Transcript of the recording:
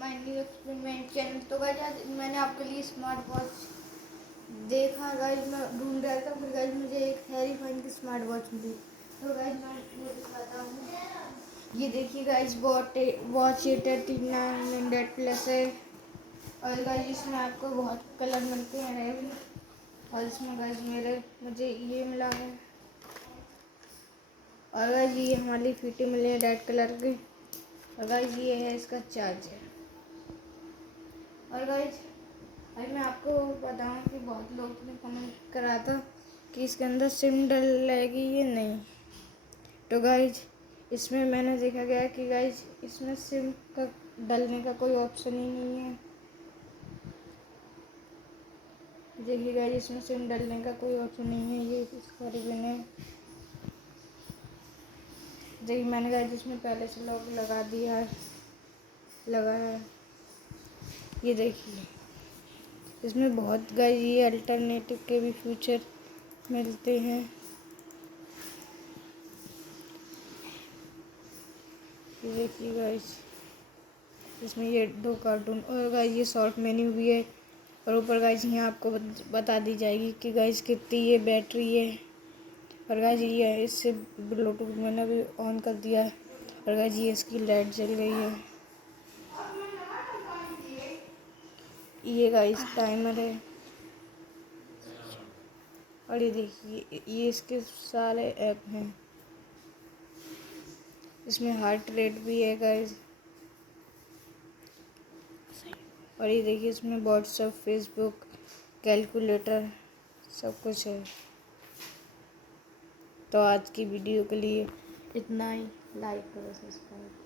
My new experiment channel. तो guys आज मैंने आपके लिए स्मार्ट वॉच देखा गाइस, मैं ढूंढ रहा था, फिर गाइस मुझे एक हैरी फाइन की स्मार्ट वॉच मिली। तो गाइस मैं ये दिखाता हूँ, ये देखिए गाइस वॉच 839 प्लस है। और गाइस इसमें आपको बहुत कलर मिलते हैं और इसमें गाइस मुझे ये मिला है। और गाइस ये हमारी फीते मिले हैं रेड कलर के। और गाइस ये है इसका चार्जर। और गाइस आज मैं आपको बताऊं कि बहुत लोग ने कमेंट करा था कि इसके अंदर सिम डलेगी ये नहीं। तो गाइस इसमें मैंने देखा गया कि गाइस इसमें सिम का डलने का कोई ऑप्शन ही नहीं है। देखिए गाइस इसमें सिम डलने का कोई ऑप्शन नहीं है, ये इसका रिबन है। देखिए मैंने गाइस इसमें पहले से लॉक लगा दिया है, लगाया है। ये देखिए इसमें बहुत गाइस ये अल्टरनेटिव के भी फीचर मिलते हैं। ये देखिए गाइस इसमें ये 2 कार्टून और गाइस ये शॉर्ट मेन्यू भी है। और ऊपर गाइस यहाँ आपको बता दी जाएगी कि गाइस कितनी ये बैटरी है। और गाइस ये है इससे ब्लूटूथ मैंने भी ऑन कर दिया है। और गाइस ये इसकी लाइट जल गई है। ये गाइस टाइमर है। और ये देखिए ये इसके सारे ऐप हैं। इसमें हार्ट रेट भी है गाइस। और ये देखिए इसमें व्हाट्सएप, फेसबुक, कैलकुलेटर सब कुछ है। तो आज की वीडियो के लिए इतना ही। लाइक करो, सब्सक्राइब।